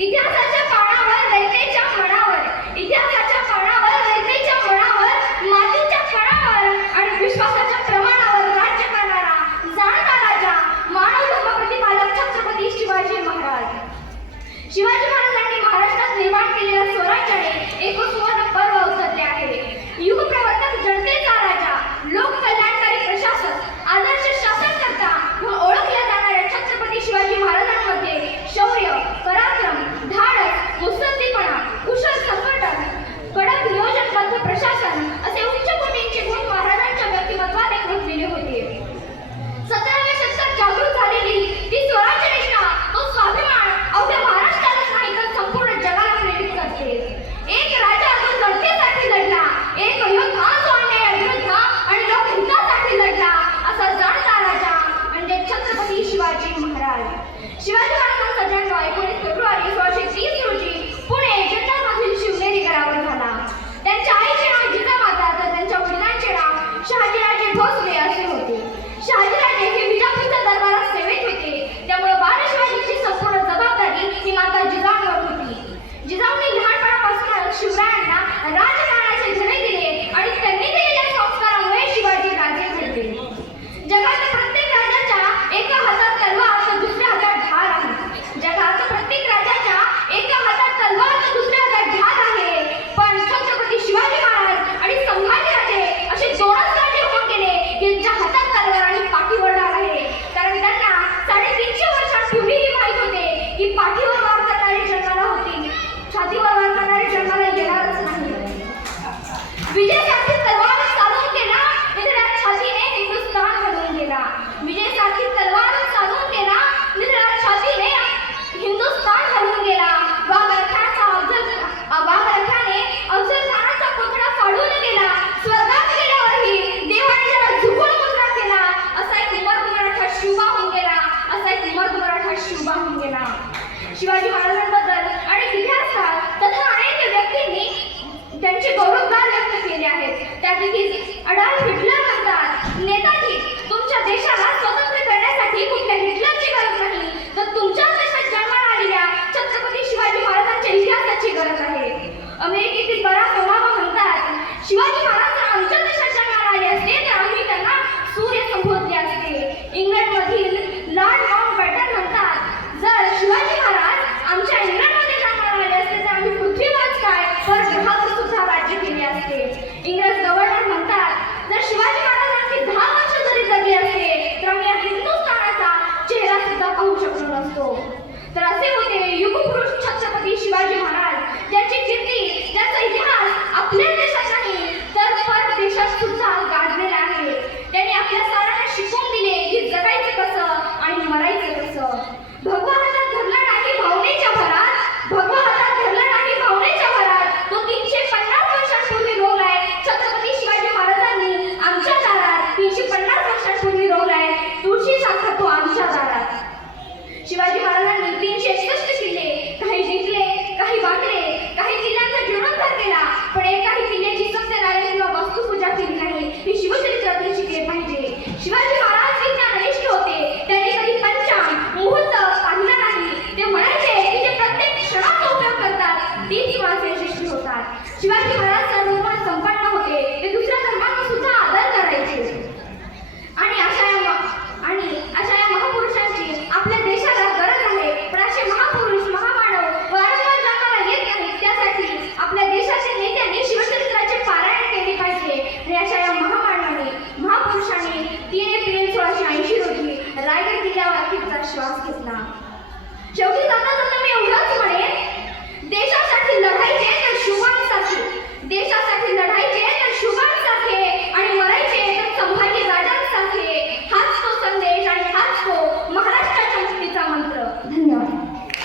इतिहासाच्या पानावर रयतेच्या मनावर, इतिहासाच्या पानावर रयतेच्या मनावर, मातीच्या कणावर आणि विश्वासाच्या प्रमाणावर राज्य करणारा जाणता राजा, मानव धर्म प्रतिपादक छत्रपती शिवाजी महाराज. शिवाजी महाराजांनी महाराष्ट्रात निर्माण केलेल्या स्वराज्याने एक सुवर्ण पर्व अवतरले आहे. युगप्रवर्तक जनतेचा राजा, लोककल्याणकारी प्रशासक, आदर्श शासनकर्ता म्हणून ओळखल्या जाणाऱ्या छत्रपती शिवाजी महाराजांमध्ये शौर्य, पराक्रम, धाडस, मुत्सद्दीपणा, कुशल संघटन, कडक नियोजनबद्ध प्रशासन असे उच्च कोटीचे गुण महाराजांच्या व्यक्तिमत्वात एकवटलेले होते. 17व्या शतकात जागृत झालेली ती स्वराज्यनिष्ठा, तो स्वाभिमान अवघ्या महाराष्ट्रालाच नाही तर संपूर्ण जगाला प्रेरित करते. एक राजा जो जनतेसाठी लढला, एक योद्धा जो अन्यायाविरुद्ध आणि लोकहितासाठी लढला, असा जाणता राजा म्हणजे छत्रपती शिवाजी महाराज. शिवाजी महाराजांचा जन्म 19 फेब्रुवारी 1630 रोजी पुणे जुन्नरमधील शिवनेरी गडावर झाला. त्यांच्या आईचे नाव जिजामाता तर त्यांच्या वडिलांचे नाव शहाजीराजे भोसले असे होते. शहाजीराजे हे विजापूरच्या दरबारात सेवेत होते, त्यामुळे बाळ शिवाजीची संपूर्ण जबाबदारी ही माता जिजाऊंवर होती. जिजाऊंनी लहानपणापासूनच शिवरायांना राजकारणाचे धडे दिले आणि त्यांनी दिलेल्या संस्कारामुळे शिवाजी राजे घडले. जगात प्रत्येक राजाच्या एका हातात तलवार तर दुसऱ्या हातात ढाल आहे. जगात प्रत्येक राजाच्या एका हातात तलवार तर दुसऱ्या हातात ढाल आहे, पण छत्रपती शिवाजी महाराज आणि संभाजी राजे असे दोनच राजे होऊन गेले ज्यांच्या हातात तलवार आणि पाठीवर ढाल आहे. कारण त्यांना 350 वर्षांपूर्वीही माहित होते की पाठीवर वार करणारी जन्माला होती, छातीवर वार करणारी जन्माला येणारच नाही. विजयासाठी तलवार चालवून गेला, निधड्या छातीने हिंदुस्थान घडवून गेला. विजयासाठी तलवार चालवून गेला, निधड्या छातीने हिंदुस्थान घडवून गेला. वाघरखाने अफजल खानाचा पुतळा फाडून गेला. स्वर्गात गेल्यावरही देवाने त्याला झुकून मुजरा केला. असा एक मर्द मराठा शिवबा होऊन गेला, असा एक मर्द मराठा शिवबा होऊन गेला. शिवाजी महाराजांबद्दल अनेक इतिहासकार तथा अनेक व्यक्तींनी त्यांचे गौरवगान व्यक्त केले आहेत. त्यापैकी अडॉल्फ हिटलर म्हणतात, नेताजी, तुमच्या देशाला स्वतंत्र करण्यासाठी कुठल्या हिटलरची गरज नाही, तर तुमच्याच देशात जन्माला आलेल्या छत्रपती शिवाजी महाराजांच्या इतिहासाची गरज आहे. अमेरिकेतील बराक ओबामा म्हणतात, शिवाजी महाराज जर आमच्या देशात जन्माला आले असते तर आम्ही त्यांना सूर्य संबोधले असते. इंग्लंडमधील लॉर्ड माउंटबॅटन म्हणतात, जर शिवाजी महाराज आमच्या इंग्लंडमध्ये जन्माला आले असते तर आम्ही पृथ्वीवरच काय तर ग्रहावर सुद्धा राज्य केले असते. इंग्रज गव्हर्नर म्हणतात, जर शिवाजी महाराज आणखी 10 वर्ष जरी जगले असते तर आम्ही या हिंदुस्थानाचा चेहरा सुद्धा पाहू शकलो नसतो. तर असे होते युगपुरुष छत्रपती शिवाजी महाराज, ज्यांची कीर्ती, ज्यांचा इतिहास आपल्या देशात नाही तर परदेशात सुद्धा गाजलेला आहे. त्यांनी आपल्या साऱ्यांना शिकवून दिले की जगायचं कसं आणि मरायचं कसं. भगवा हातात धरला नाही भावनेच्या भरात, भगवा हातात धरला नाही भावनेच्या भरात, तो 350 वर्षांपूर्वी रोवलाय छत्रपती शिवाजी महाराजांनी आमच्या दारात. 350 वर्षांपूर्वी रोवलाय तुळशी सारखा तो आमच्या दारात. शिवाजी महाराजांनी 361 किल्ले, काही जिंकले, काही वाटले, काही किल्ल्यांचा जीर्णोद्धार केला, पण एकाही किल्ल्याची सत्यनारायण किंवा वास्तुपूजा केली नाही. ही शिवचरित्रातून शिकले पाहिजे. शिवाजी महाराज विज्ञाननिष्ठ होते. त्यांनी कधी पंचांग, मुहूर्त पाहिला नाही. ते म्हणायचे की जे प्रत्येक क्षणाचा उपयोग करतात तीच माणसे यशस्वी होतात. शिवाजी महाराज सर्वगुण संपन्न होते. ते दुसऱ्या धर्मांना सुद्धा आदर करायचे. आणि अशा या महापुरुषांची आपल्या देशाला गरज आहे. पण असे महापुरुष, महामानव वारंवार जन्माला येत नाहीत. त्यासाठी आपल्या देशातील नेत्यांनी शिवचरित्राचे पारायण केले पाहिजे. आणि अशा या महामानवाने, महापुरुषांनी 3 एप्रिल 1680 रोजी रायगड किल्ल्यावर अखेरचा श्वास घेतला. शेवटी जाता जाता मी एवढंच म्हणेन, देशासाठी लढायचे तर शिवांसाठी, देशासाठी लढायचे